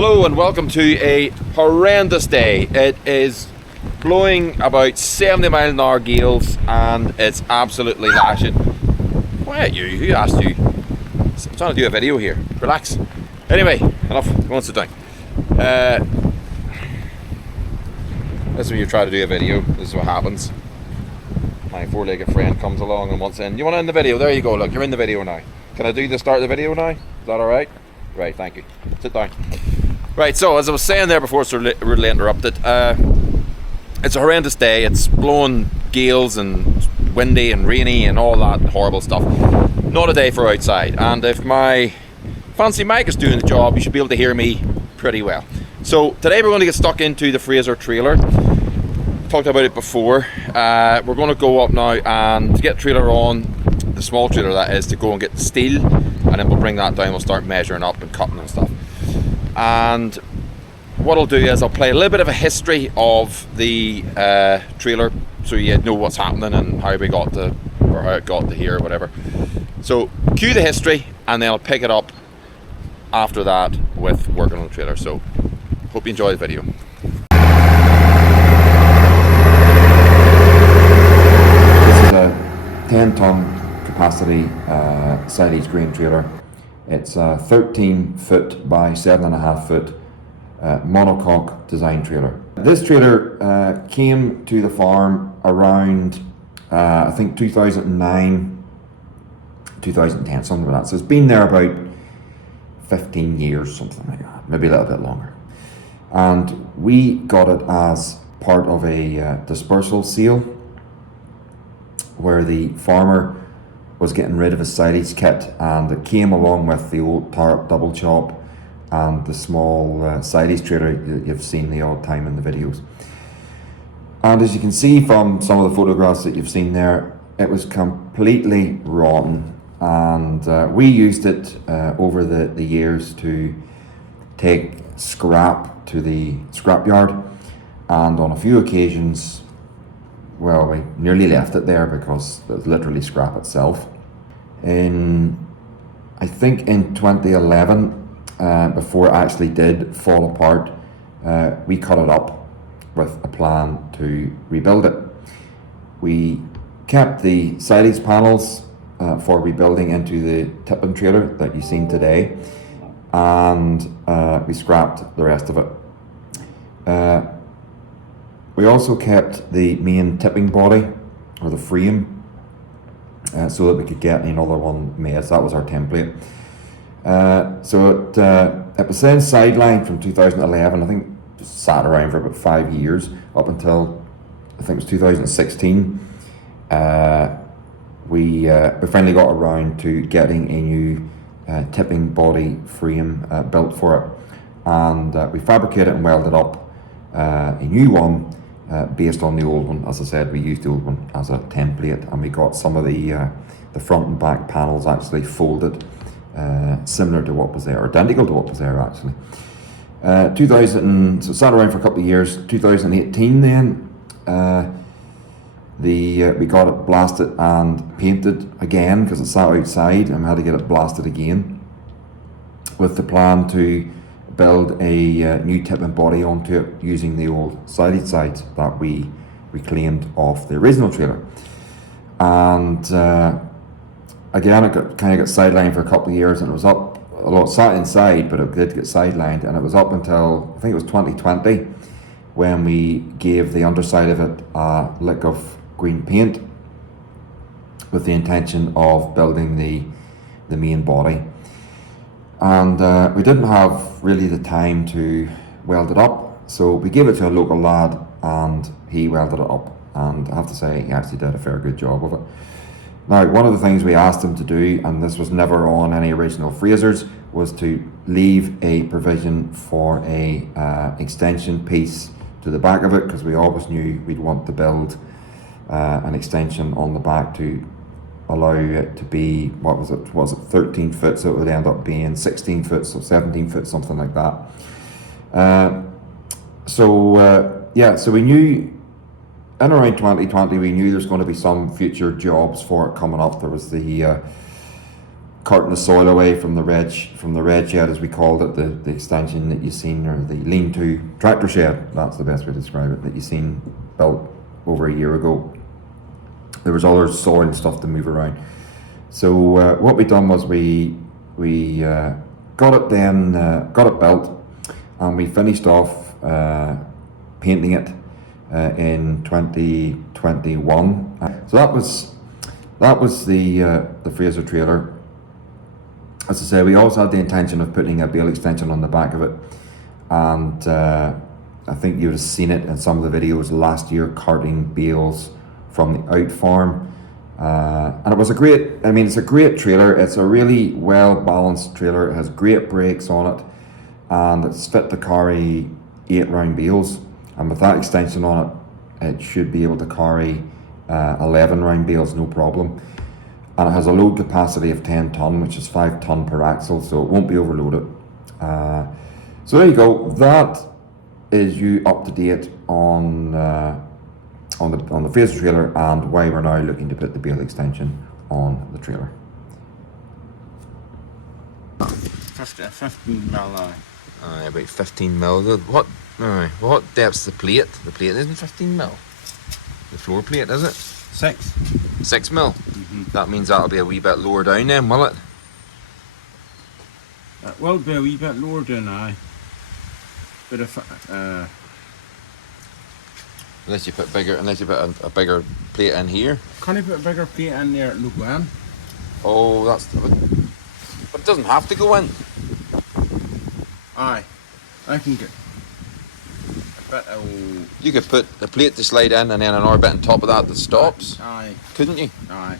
Hello and welcome to a horrendous day. It is blowing about 70 mile an hour gales and it's absolutely lashing. Quiet you, who asked you? I'm trying to do a video here, relax. Anyway, enough, go and sit down. This is when you try to do a video, this is what happens. My four-legged friend comes along and wants in. You want to end the video? There you go, look, you're in the video now. Can I do the start of the video now? Is that alright? Right, thank you. Sit down. Right, so as I was saying there before it's rudely interrupted, it's a horrendous day. It's blowing gales and windy and rainy and all that horrible stuff. Not a day for outside. And if my fancy mic is doing the job, you should be able to hear me pretty well. So today we're going to get stuck into the Fraser trailer. Talked about it before. We're going to go up now and get the trailer on, the small trailer that is, to go and get the steel, and then we'll bring that down. We'll start measuring up and cutting and stuff. And what I'll do is I'll play a little bit of a history of the trailer, so you know what's happening and how we got to, or how it got to here or whatever. So cue the history and then I'll pick it up after that with working on the trailer. So hope you enjoy the video. This is a 10-ton capacity silage grain trailer. It's a 13 foot by 7.5 foot monocoque design trailer. This trailer came to the farm around I think 2009, 2010, something like that. So it's been there about 15 years, something like that, maybe a little bit longer. And we got it as part of a dispersal sale where the farmer was getting rid of his silage kit, and it came along with the old tarp double chop and the small silage trailer that you've seen the odd time in the videos. And as you can see from some of the photographs that you've seen there, it was completely rotten, and we used it over the years to take scrap to the scrapyard, and on a few occasions, well, we nearly left it there because it was literally scrap itself. I think in 2011, before it actually did fall apart, we cut it up with a plan to rebuild it. We kept the silage panels for rebuilding into the tipping trailer that you've seen today, and we scrapped the rest of it. We also kept the main tipping body, or the frame, so that we could get another one made. So that was our template. So it was then sidelined from 2011. I think it sat around for about 5 years, up until I think it was 2016. We finally got around to getting a new tipping body frame built for it, and we fabricated and welded up a new one based on the old one. As I said, we used the old one as a template, and we got some of the front and back panels actually folded similar to what was there, identical to what was there actually. So it sat around for a couple of years. 2018 then, we got it blasted and painted again because it sat outside, and we had to get it blasted again with the plan to build a new tipping body onto it using the old silage sides that we reclaimed off the original trailer. And again, it kind of got sidelined for a couple of years, and it was up, although it sat inside, but it did get sidelined, and it was up until I think it was 2020 when we gave the underside of it a lick of green paint with the intention of building the main body. And we didn't have really the time to weld it up, so we gave it to a local lad and he welded it up, and I have to say he actually did a fair good job of it. Now, one of the things we asked him to do, and this was never on any original Frasers, was to leave a provision for a extension piece to the back of it, because we always knew we'd want to build an extension on the back to allow it to be, what was it 13 foot, so it would end up being 16 foot, so 17 foot, something like that. So we knew in around 2020 we knew there's going to be some future jobs for it coming up. There was the carting the soil away from the red shed, as we called it, the extension that you seen, or the lean-to tractor shed. That's the best way to describe it. That you seen built over a year ago. There was other soil and stuff to move around. So what we done was we got it built, and we finished off painting it in 2021. So that was the Fraser trailer. As I say, we always had the intention of putting a bale extension on the back of it, and I think you've seen it in some of the videos last year, carting bales from the out farm, and it was it's a great trailer. It's a really well balanced trailer. It has great brakes on it, and it's fit to carry 8 round bales, and with that extension on it, it should be able to carry 11 round bales, no problem. And it has a load capacity of 10 tonne, which is 5 tonne per axle, so it won't be overloaded. So there you go. That is you up to date on the Fraser trailer, and why we're now looking to put the bale extension on the trailer. 15 mil. About 15 mil. What depth's the plate? The plate isn't 15 mil. The floor plate, is it? 6. 6 mil. That means that'll be a wee bit lower down then, will it? It will be a wee bit lower down now. But if Unless you put a bigger plate in here. can you put a bigger plate in there at Lugan? Oh, but it doesn't have to go in. Aye, I can get a bit of. You could put a plate to slide in and then an orbit on top of that stops. Aye, Couldn't you? aye.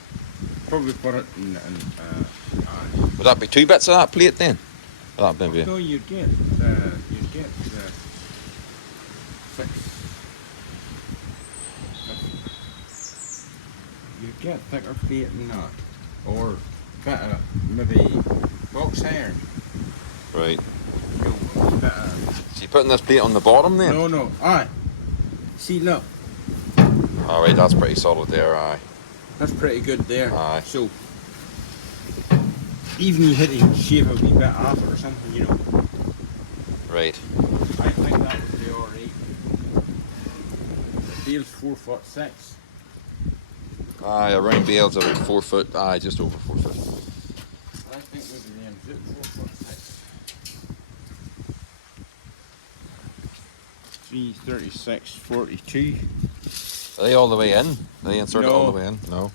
Probably put it in. Aye. Would that be 2 bits of that plate then? Well, that maybe. No, you'd get 6. You'd get thicker plate than that, or bit of maybe box iron. Right. You know, bit of. So you're putting this plate on the bottom then? No. Aye. See, look. Alright, that's pretty solid there, aye. That's pretty good there. Aye. So, even you hit it, shave a wee bit off it or something, you know. Right. I think that would be alright. The bale's 4'6". Aye, a round bale's about 4 foot, aye, just over 4 foot. I think maybe then 4'6". 336, 42. Are they all the way in? Are they inserted all No. the way in? No.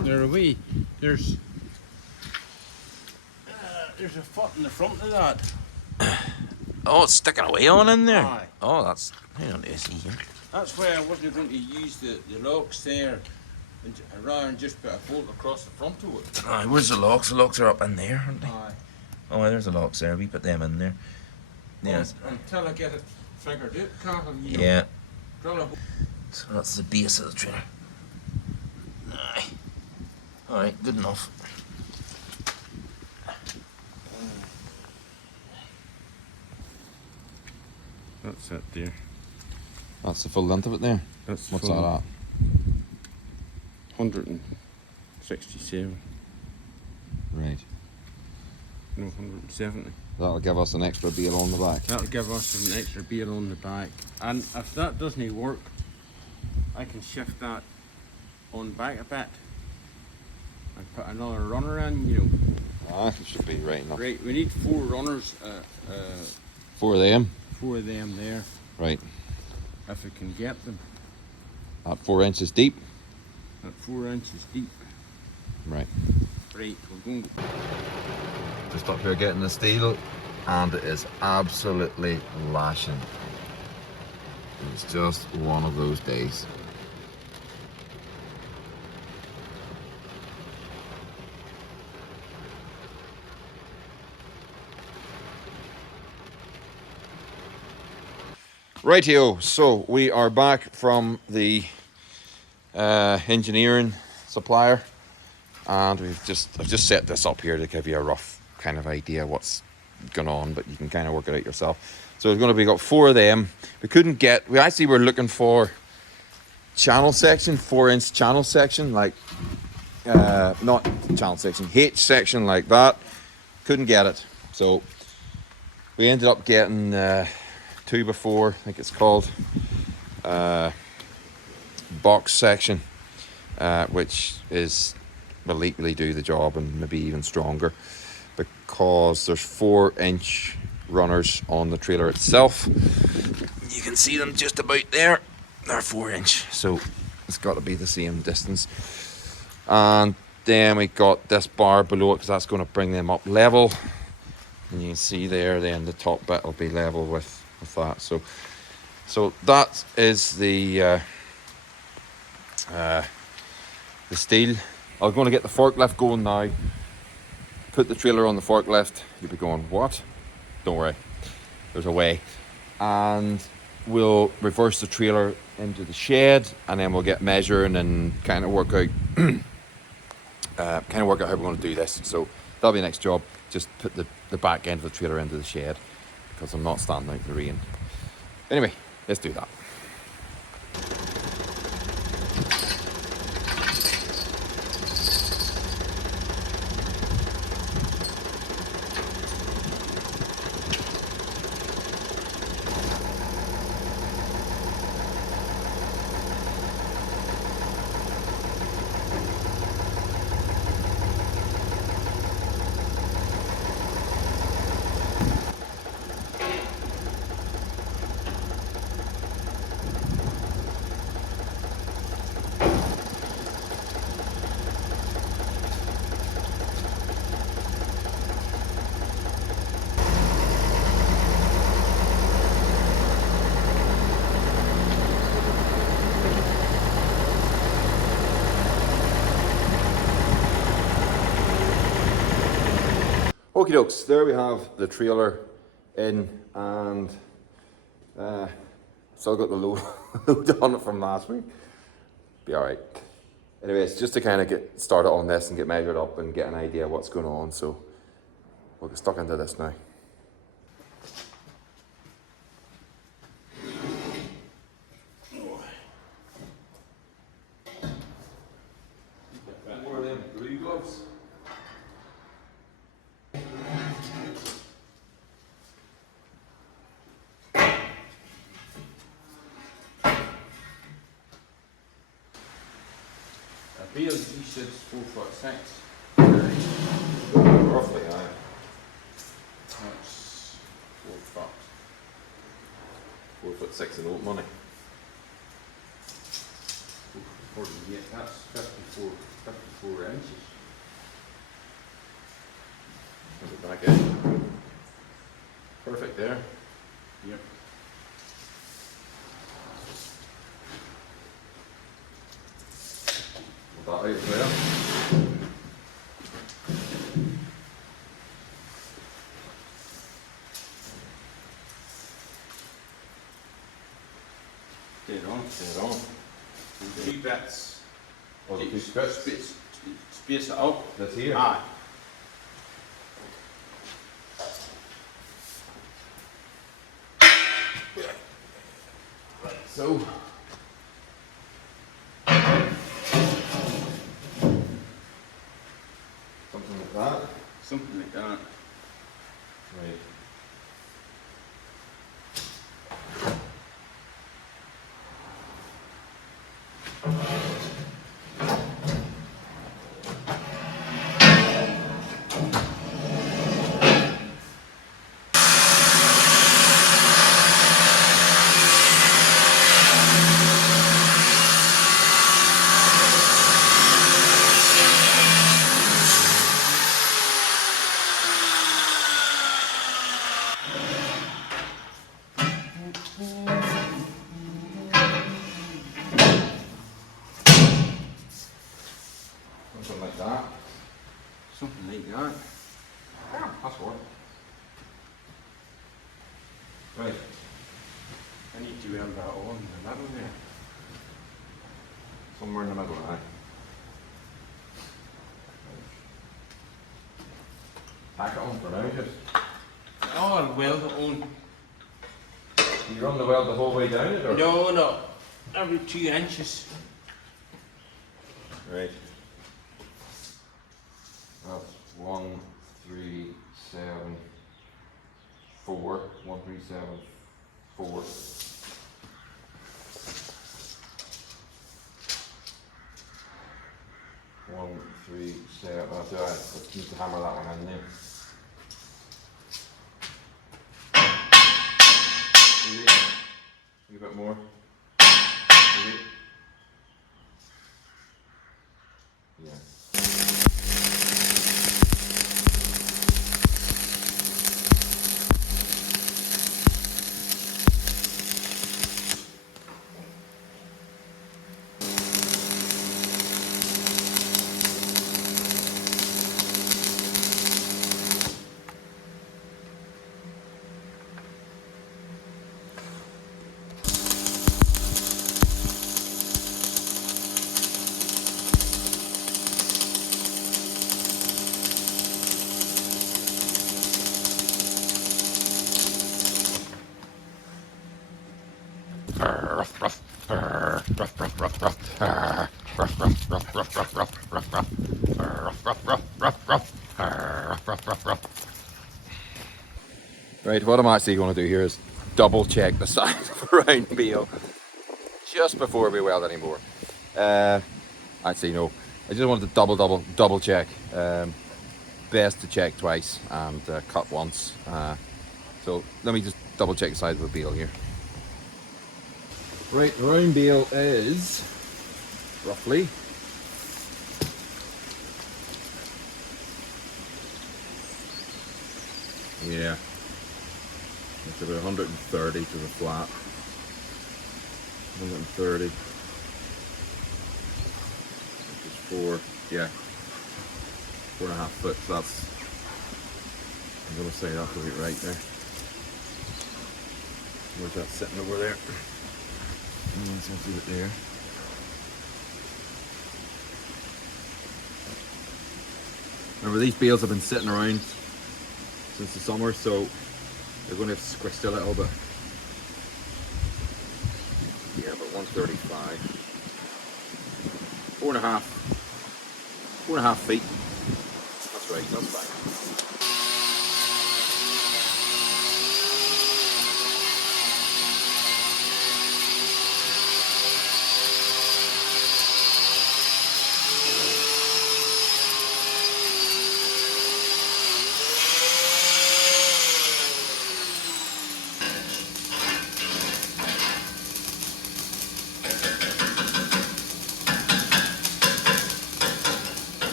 They're away. There's a foot in the front of that. Oh, it's sticking away on in there. Aye. Oh, that's. Hang on, is he here? That's why I wasn't going to use the locks there, and rather than just put a bolt across the front of it. Aye, where's the locks? The locks are up in there, aren't they? Aye. Oh, there's the locks there. We put them in there. Yeah. Until I get it figured out, Carl, you know, Yeah. drill a hole. So that's the base of the trailer. Aye. Alright, good enough. That's it there. That's the full length of it there. That's What's full. that at? 167. Right. No, 170. That'll give us an extra bale on the back. That'll give us an extra bale on the back. And if that doesn't work, I can shift that on back a bit and put another runner in, you know. Ah, it should be right enough. Right, we need 4 runners, 4 of them. 4 of them there, Right. if we can get them At 4 inches deep. at 4 inches deep. Right. Right, we're going. Just up here getting the steel, and it is absolutely lashing. It's just one of those days. Rightio, so we are back from the engineering supplier, and I've just set this up here to give you a rough kind of idea what's going on, but you can kind of work it out yourself. So there's going to be got 4 of them. We actually were looking for channel section, 4-inch channel section, like not channel section, H section like that. Couldn't get it, so we ended up getting 2x4, I think it's called, box section, which will equally do the job and maybe even stronger, because there's 4-inch runners on the trailer itself. You can see them just about there. They're 4-inch, so it's got to be the same distance. And then we got this bar below it, because that's going to bring them up level. And you can see there, then the top bit will be level with that. So that is the steel. I'm going to get the forklift going now. Put the trailer on the forklift. You'll be going, what? Don't worry, there's a way. And we'll reverse the trailer into the shed, and then we'll get measuring and kind of work out how we're going to do this. So that'll be the next job. Just put the back end of the trailer into the shed, because I'm not standing out in the rain. Anyway, let's do that. Okie dokes, there we have the trailer in, and still got the load on it from last week. Be alright. Anyways, just to kind of get started on this and get measured up and get an idea of what's going on, so we'll get stuck into this now. More of them blue gloves. Bales, he said 4'6". Roughly, aye. That's 4 foot. 4'6" in old money. 48, that's 54 inches. Put it back in. Perfect there. Yep. That out as well. Dead on. Dead on. 3 bits. Oh, the two Space it out. That's here. Aye. So. Something like that. Something like that. Right. Something like that. Something like that. Yeah, that's what. Right. I need to weld that on in the middle there. Somewhere in the middle, aye. Tack it on for now, just. Oh, I'll weld it on. You run the weld the whole way down it, or? No. Every 2 inches. Right. That's 1, 3, 7, 4. 1, 3, 7, 4. One, three, seven. That's alright. Let's need to hammer that one in there. Maybe a bit more. Maybe. Yeah. Right, what I'm actually going to do here is double check the size of a round bale just before we weld anymore. Actually, no, I just wanted to double check. Best to check twice and cut once. So let me just double check the size of the bale here. Right, the round bale is roughly it's about 130 to the flat. 130. Which is 4.5 foot. So that's, I'm gonna say that's about right there. Where's that sitting over there? Let's do it there. Remember, these bales have been sitting around since the summer, so they're going to have squished a little bit. Yeah, about 135. 4.5 feet. That's right, that's fine.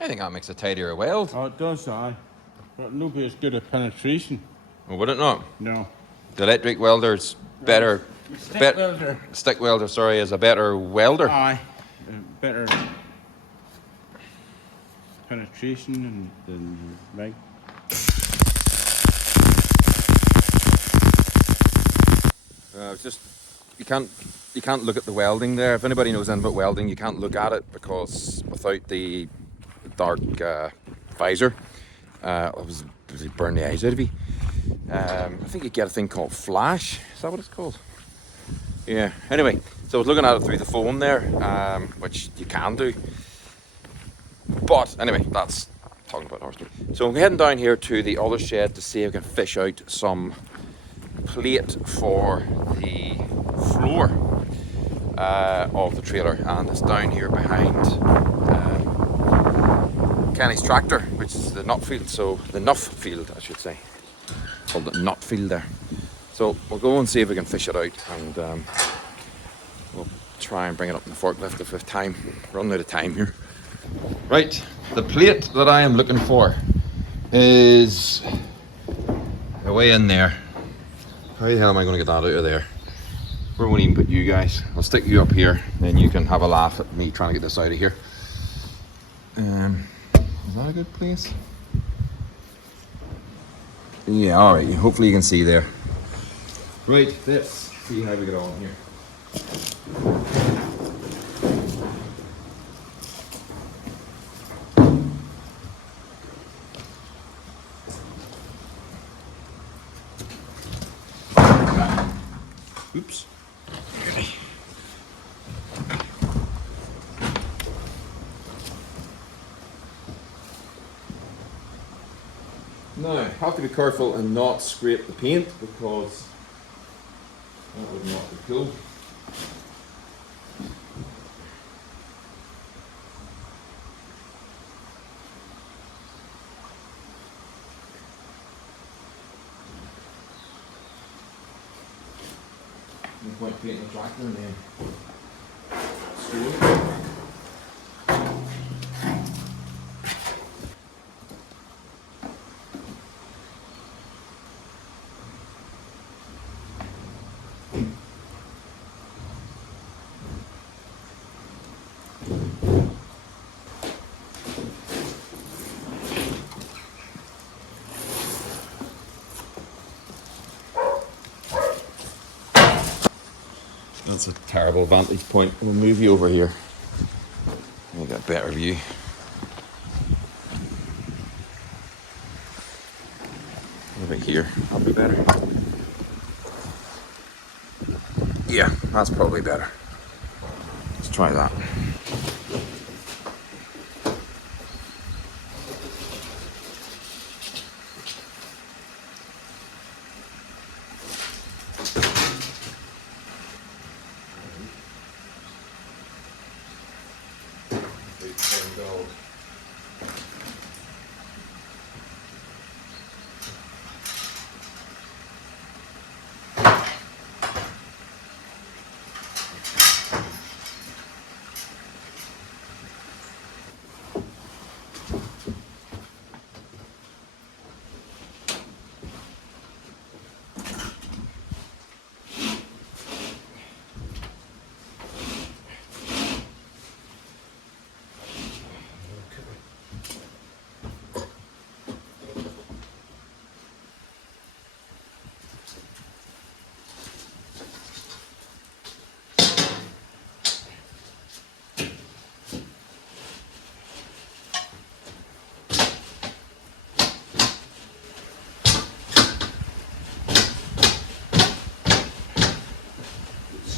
I think that makes a tidier weld. Oh, it does, aye. But nobody as good at penetration. Well, would it not? No. The electric welder's better. Stick welder. Stick welder, sorry, is a better welder. Aye. Better penetration than meg. Just you can't look at the welding there. If anybody knows anything about welding, you can't look at it because without the dark visor, it burn the eyes out of you. I think you get a thing called flash. Is that what it's called? Yeah. Anyway, so I was looking at it through the phone there, which you can do. But anyway, that's talking about horse. So I'm heading down here to the other shed to see if I can fish out some plate for the floor of the trailer, and it's down here behind Kenny's tractor, which is the nut field. So the nuff field, I should say, called the nut field there. So we'll go and see if we can fish it out, and we'll try and bring it up in the forklift if we have time. Running out of time here. Right, the plate that I am looking for is away in there. How the hell am I going to get that out of there? Where won't even put you guys? I'll stick you up here, then you can have a laugh at me trying to get this out of here. Is that a good place? Yeah, alright, hopefully you can see there. Right, let's see how we get on here. Now, have to be careful and not scrape the paint because that would not be cool. No point painting the tractor and then screwing it. That's a terrible vantage point. We'll move you over here. We'll get a better view. Over here, that'll be better. Yeah, that's probably better. Let's try that.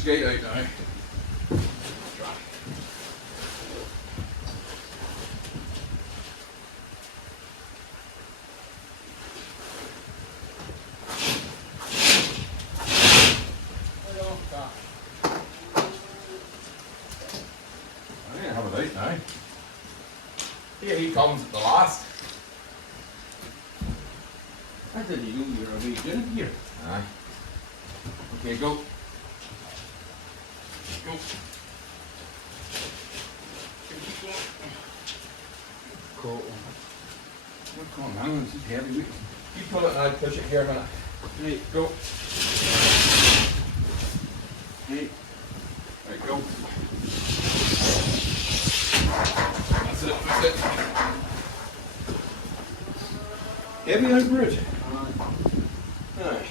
Straight out now. Dry. I have it out now. Here he comes at the last. I didn't know you were a wee doing here. Aye. Okay, go. Go. Cool. What's going on? This is heavy. You pull it and I'll push it here a minute. Hey, Go. hey. Right, go. That's it, that's it. Heavy now, Bruce. Aye.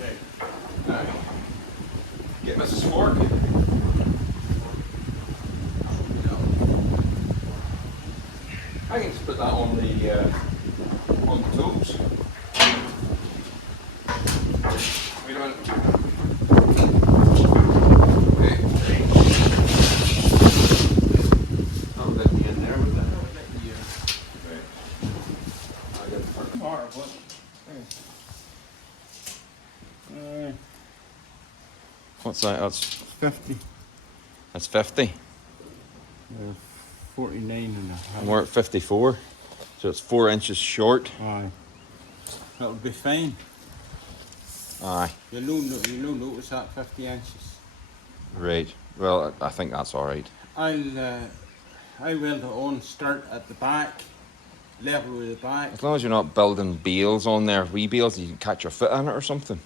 Okay. Aye. Get Mrs. Fork. I can just put that on the tools. Wait a minute. Okay. I'll let me in there with that. I'll let you Okay. I got the first. part of what? What's that? That's 50. 50. 49 and a half. And we're at 54. So it's 4 inches short. Aye. That'll be fine. Aye. You'll no notice that 50 inches. Right. Well, I think that's alright. I weld it on, start at the back, level with the back. As long as you're not building bales on there, wee bales, you can catch your foot in it or something.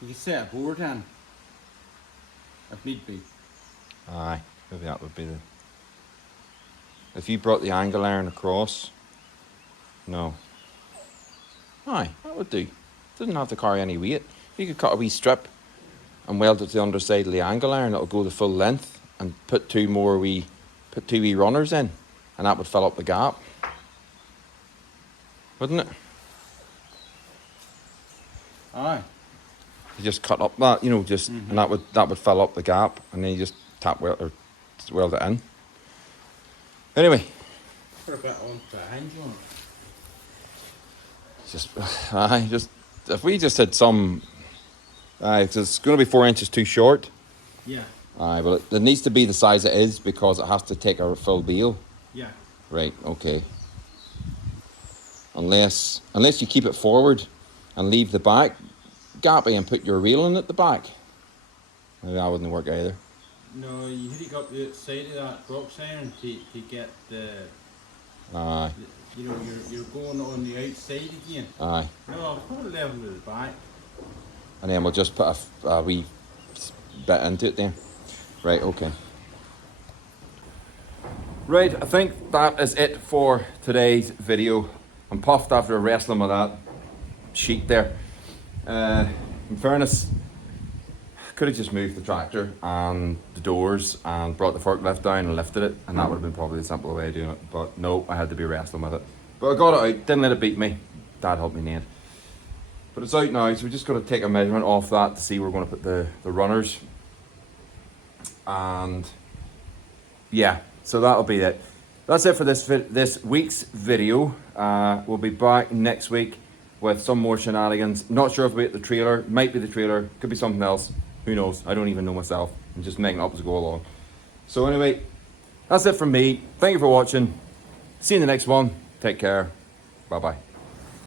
You can set a board in, if need be. Aye. Maybe that would be the... If you brought the angle iron across... No. Aye, that would do. Doesn't have to carry any weight. You could cut a wee strip and weld it to the underside of the angle iron. It'll go the full length and put two wee runners in, and that would fill up the gap. Wouldn't it? Aye. You just cut up that, and that would fill up the gap, and then you just weld it in. Anyway. Put a bit on to hinge on it. just if we just had some, it's going to be 4 inches too short. Yeah. Well, it needs to be the size it is because it has to take a full bale. Yeah. Right. Okay. Unless you keep it forward and leave the back gappy and put your railing at the back. Maybe that wouldn't work either. No, you hit it up the outside of that box iron to get the. Aye. You know, you're going on the outside again. Aye. No, I'll put it level with the back. And then we'll just put a wee bit into it then. Right, okay. Right, I think that is it for today's video. I'm puffed after wrestling with that sheet there. In fairness, could have just moved the tractor and the doors and brought the forklift down and lifted it, and that would have been probably the simple way of doing it. But no, I had to be wrestling with it. But I got it out, didn't let it beat me. Dad helped me nail. But it's out now, so we just got to take a measurement off that to see where we're going to put the runners. And yeah, so that'll be it. That's it for this week's video. We'll be back next week with some more shenanigans. Not sure if it'll be at the trailer, might be the trailer, could be something else. Who knows? I don't even know myself. I'm just making it up as I go along. So anyway, that's it from me. Thank you for watching. See you in the next one. Take care. Bye bye.